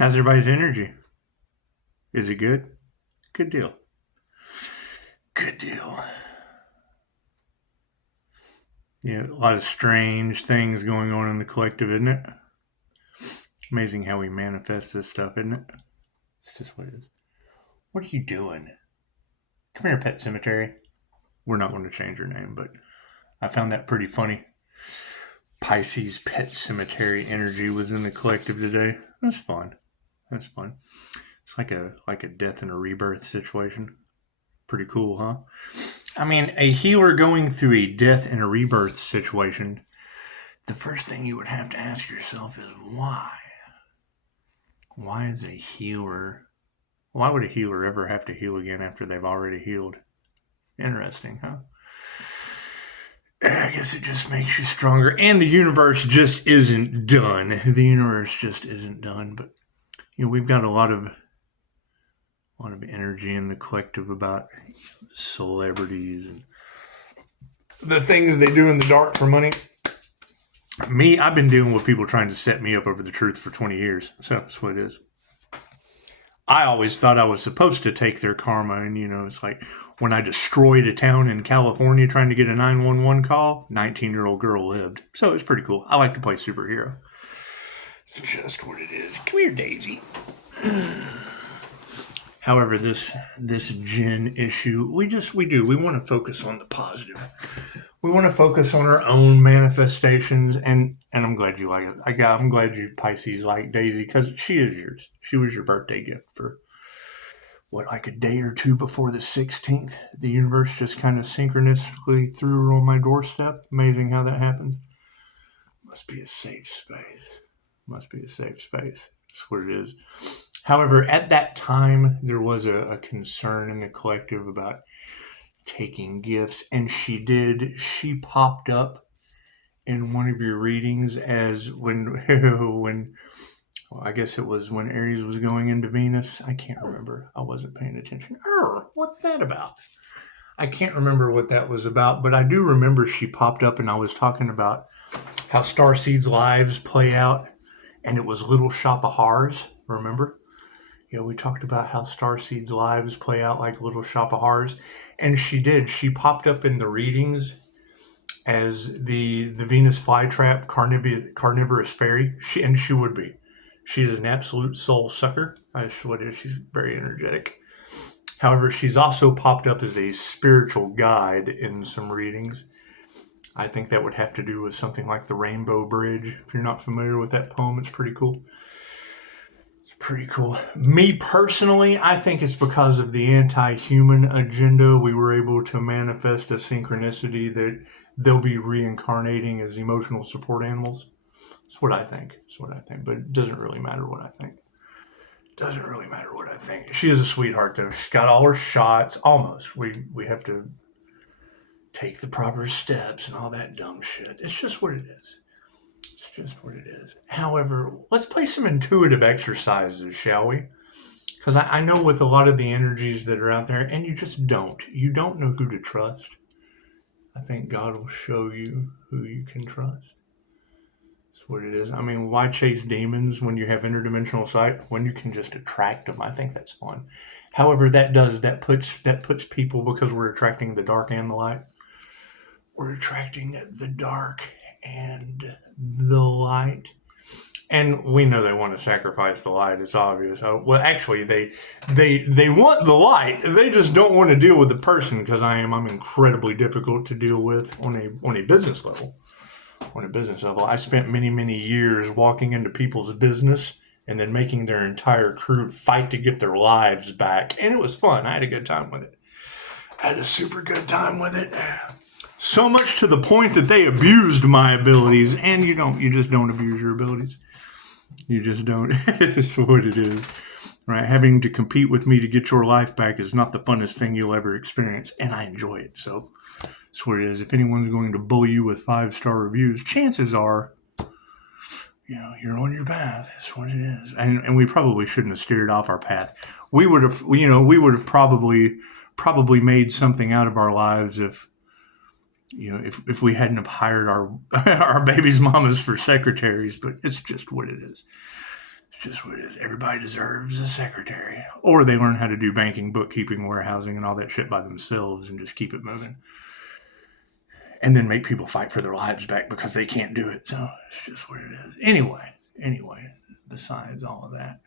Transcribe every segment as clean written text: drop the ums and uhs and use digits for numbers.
How's everybody's energy? Is it good? Good deal. Good deal. Yeah, a lot of strange things going on in the collective, isn't it? Amazing how we manifest this stuff, isn't it? It's just what it is. What are you doing? Come here, Pet Cemetery. We're not going to change her name, but I found that pretty funny. Pisces Pet Cemetery energy was in the collective today. That's fun. That's fun. It's like a death and a rebirth situation. Pretty cool, huh? I mean, a healer going through a death and a rebirth situation, the first thing you would have to ask yourself is why? Why is a healer... Why would a healer ever have to heal again after they've already healed? Interesting, huh? I guess it just makes you stronger. And the universe just isn't done. The universe just isn't done. But, you know, we've got a lot of energy in the collective about celebrities and the things they do in the dark for money. Me, I've been dealing with people trying to set me up over the truth for 20 years. So that's what it is. I always thought I was supposed to take their karma. And, you know, it's like when I destroyed a town in California trying to get a 911 call, 19-year-old girl lived. So it was pretty cool. I like to play superhero. It's just what it is. Come here, Daisy. However, this Jinn issue, we want to focus on the positive. We want to focus on our own manifestations, and I'm glad you like it. I'm glad you Pisces like Daisy, because she is yours. She was your birthday gift for, like a day or two before the 16th. The universe just kind of synchronously threw her on my doorstep. Amazing how that happens. Must be a safe space. Must be a safe space. That's what it is. However, at that time, there was a concern in the collective about taking gifts, and she popped up in one of your readings as when well, I guess it was when Aries was going into Venus. I can't remember. I wasn't paying attention. What's that about? I can't remember what that was about, but I do remember she popped up and I was talking about how starseeds' lives play out, and it was Little Shop of Horrors, remember? You know, we talked about how starseeds' lives play out like Little Shop of Horrors, and she did. She popped up in the readings as the Venus flytrap carnivorous fairy. She would be. She is an absolute soul sucker. What is? She's very energetic. However, she's also popped up as a spiritual guide in some readings. I think that would have to do with something like the Rainbow Bridge. If you're not familiar with that poem, it's pretty cool. Pretty cool. Me personally, I think it's because of the anti-human agenda. We were able to manifest a synchronicity that they'll be reincarnating as emotional support animals. That's what I think. But it doesn't really matter what I think. She is a sweetheart, though. She's got all her shots. Almost. We have to take the proper steps and all that dumb shit. It's just what it is. However, let's play some intuitive exercises, shall we? Because I know with a lot of the energies that are out there, and you just don't. You don't know who to trust. I think God will show you who you can trust. That's what it is. I mean, why chase demons when you have interdimensional sight? When you can just attract them. I think that's fun. However, that puts people, because we're attracting the dark and the light. We're attracting the dark and the light, and we know they want to sacrifice the light. It's obvious. Well, actually, they want the light. They just don't want to deal with the person, because I'm incredibly difficult to deal with on a business level. I spent many years walking into people's business and then making their entire crew fight to get their lives back, and it was fun. I had a good time with it. I had a super good time with it. So much to the point that they abused my abilities, and you just don't abuse your abilities. You just don't. It's what it is. Right? Having to compete with me to get your life back is not the funnest thing you'll ever experience, and I enjoy it. So that's what it is. If anyone's going to bully you with 5-star reviews, chances are, you're on your path. That's what it is. And we probably shouldn't have steered off our path. We would have probably made something out of our lives if we hadn't have hired our baby's mamas for secretaries. But it's just what it is. just what it is. Everybody deserves a secretary. Or they learn how to do banking, bookkeeping, warehousing, and all that shit by themselves and just keep it moving. And then make people fight for their lives back because they can't do it. So it's just what it is. Anyway, besides all of that,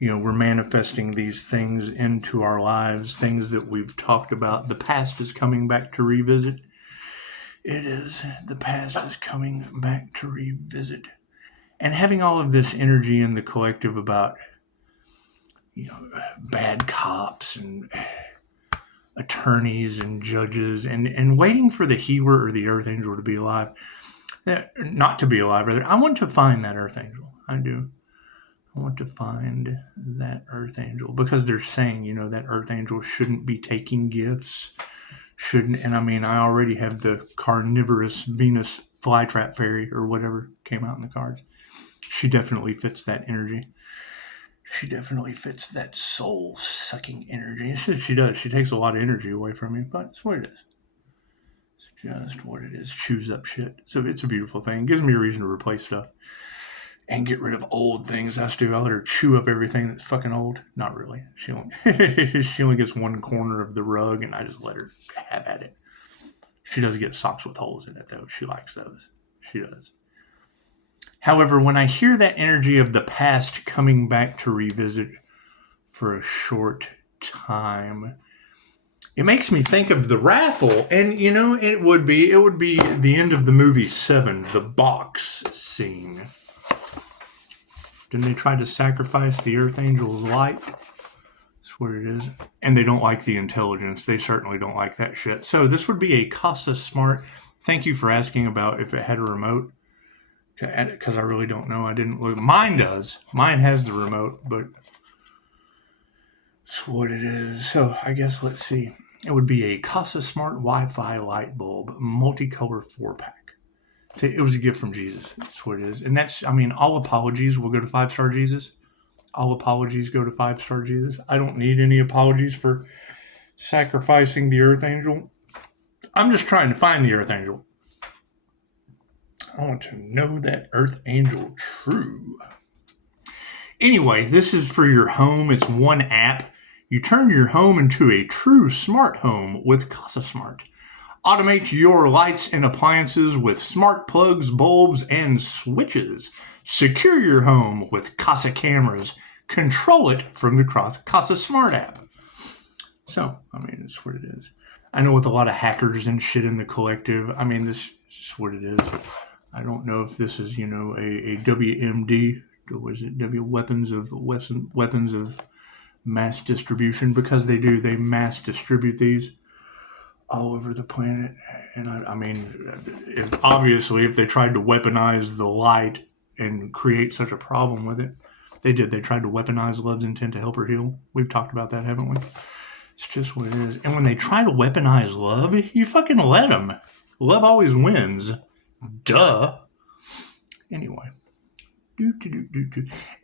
we're manifesting these things into our lives, things that we've talked about. The past is coming back to revisit. It is. The past is coming back to revisit. And having all of this energy in the collective about, bad cops and attorneys and judges and waiting for the healer or the earth angel to be alive. Not to be alive, rather. I want to find that earth angel. I do. I want to find that earth angel because they're saying, that earth angel shouldn't be taking gifts. And I already have the carnivorous Venus flytrap fairy or whatever came out in the cards. She definitely fits that energy. She definitely fits that soul-sucking energy. She does. She takes a lot of energy away from me, but it's what it is. It's just what it is. Chews up shit. So it's a beautiful thing. It gives me a reason to replace stuff and get rid of old things. I let her chew up everything that's fucking old. Not really. She only gets one corner of the rug, and I just let her have at it. She does get socks with holes in it, though. She likes those. She does. However, when I hear that energy of the past coming back to revisit for a short time, it makes me think of the raffle. And, it would be the end of the movie Seven, the box scene. Didn't they try to sacrifice the Earth Angel's light? That's what it is. And they don't like the intelligence. They certainly don't like that shit. So this would be a Casa Smart. Thank you for asking about if it had a remote. Because I really don't know. I didn't look. Mine does. Mine has the remote, but it's what it is. So I guess let's see. It would be a Casa Smart Wi-Fi light bulb, multicolor 4-pack. See, it was a gift from Jesus. That's what it is. And that's, all apologies will go to 5-star Jesus. All apologies go to 5-star Jesus. I don't need any apologies for sacrificing the Earth Angel. I'm just trying to find the Earth Angel. I want to know that Earth Angel true. Anyway, this is for your home. It's one app. You turn your home into a true smart home with Casa Smart. Automate your lights and appliances with smart plugs, bulbs, and switches. Secure your home with Casa cameras. Control it from the Casa Smart app. So, it's what it is. I know with a lot of hackers and shit in the collective, this is what it is. I don't know if this is, a WMD, or was it weapons of mass distribution, because they mass distribute these all over the planet. And if they tried to weaponize the light and create such a problem with it, they tried to weaponize love's intent to help her heal. We've talked about that, haven't we? It's just what it is. And when they try to weaponize love, you fucking let them. Love always wins. Duh. Anyway.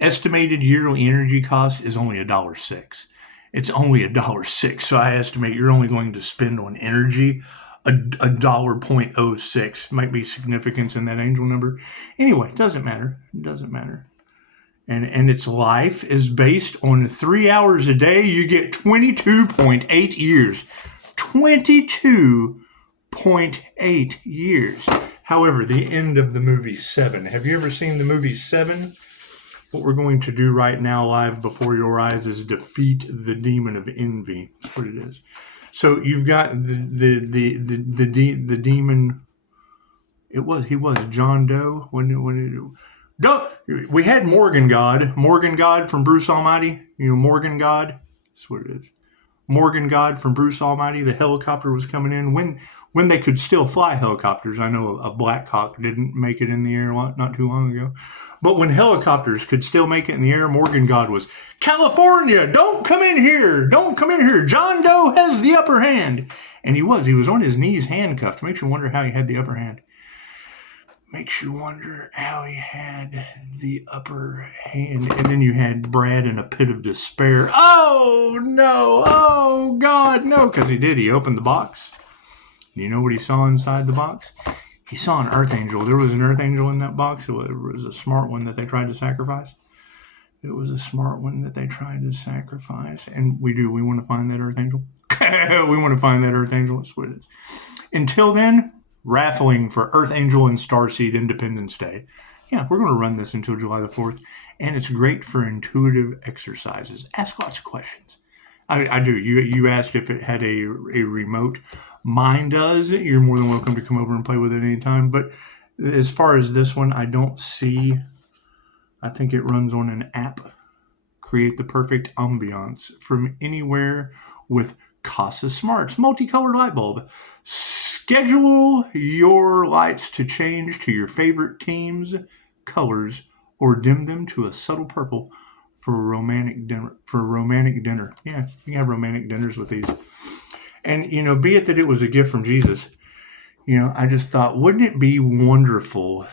Estimated yearly energy cost is only $1.06. It's only $1.06. So I estimate you're only going to spend on energy $1.06. Might be significance in that angel number. Anyway, it doesn't matter. It doesn't matter. And its life is based on 3 hours a day. You get 22.8 years. 22.8 years. However, the end of the movie Seven. Have you ever seen the movie Seven? What we're going to do right now, live before your eyes, is defeat the demon of envy. That's what it is. So you've got the demon. He was John Doe. We had Morgan God from Bruce Almighty. Morgan God. That's what it is. Morgan God from Bruce Almighty. The helicopter was coming in when they could still fly helicopters. I know a Black Hawk didn't make it in the air not too long ago. But when helicopters could still make it in the air, Morgan God was, California, don't come in here. Don't come in here. John Doe has the upper hand. And he was on his knees handcuffed. Makes you wonder how he had the upper hand. Makes you wonder how he had the upper hand. And then you had Brad in a pit of despair. Oh, no. Oh, God, no. Because he did. He opened the box. You know what he saw inside the box? He saw an earth angel. There was an earth angel in that box. It was a smart one that they tried to sacrifice. It was a smart one that they tried to sacrifice. And we do. We want to find that Earth Angel. We want to find that Earth Angel. That's what it is. Until then, raffling for Earth Angel and Starseed Independence Day. Yeah, we're going to run this until July the 4th. And it's great for intuitive exercises. Ask lots of questions. I do. You asked if it had a remote. Mine does. You're more than welcome to come over and play with it anytime. But as far as this one, I don't see. I think it runs on an app. Create the perfect ambiance from anywhere with Casa Smart's multicolored light bulb. Schedule your lights to change to your favorite team's colors or dim them to a subtle purple for a romantic dinner. Yeah, you can have romantic dinners with these. And, be it that it was a gift from Jesus, I just thought, wouldn't it be wonderful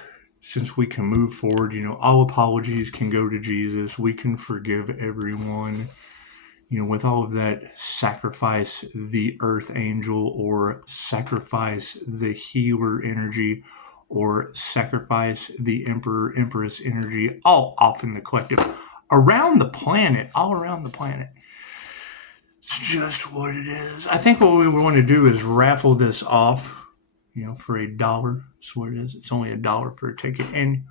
since we can move forward, all apologies can go to Jesus. We can forgive everyone, with all of that, sacrifice the Earth Angel or sacrifice the healer energy or sacrifice the Emperor Empress energy, all off in the collective, around the planet, all around the planet. It's just what it is. I think what we want to do is raffle this off, for $1. That's what it is. It's only $1 for a ticket. And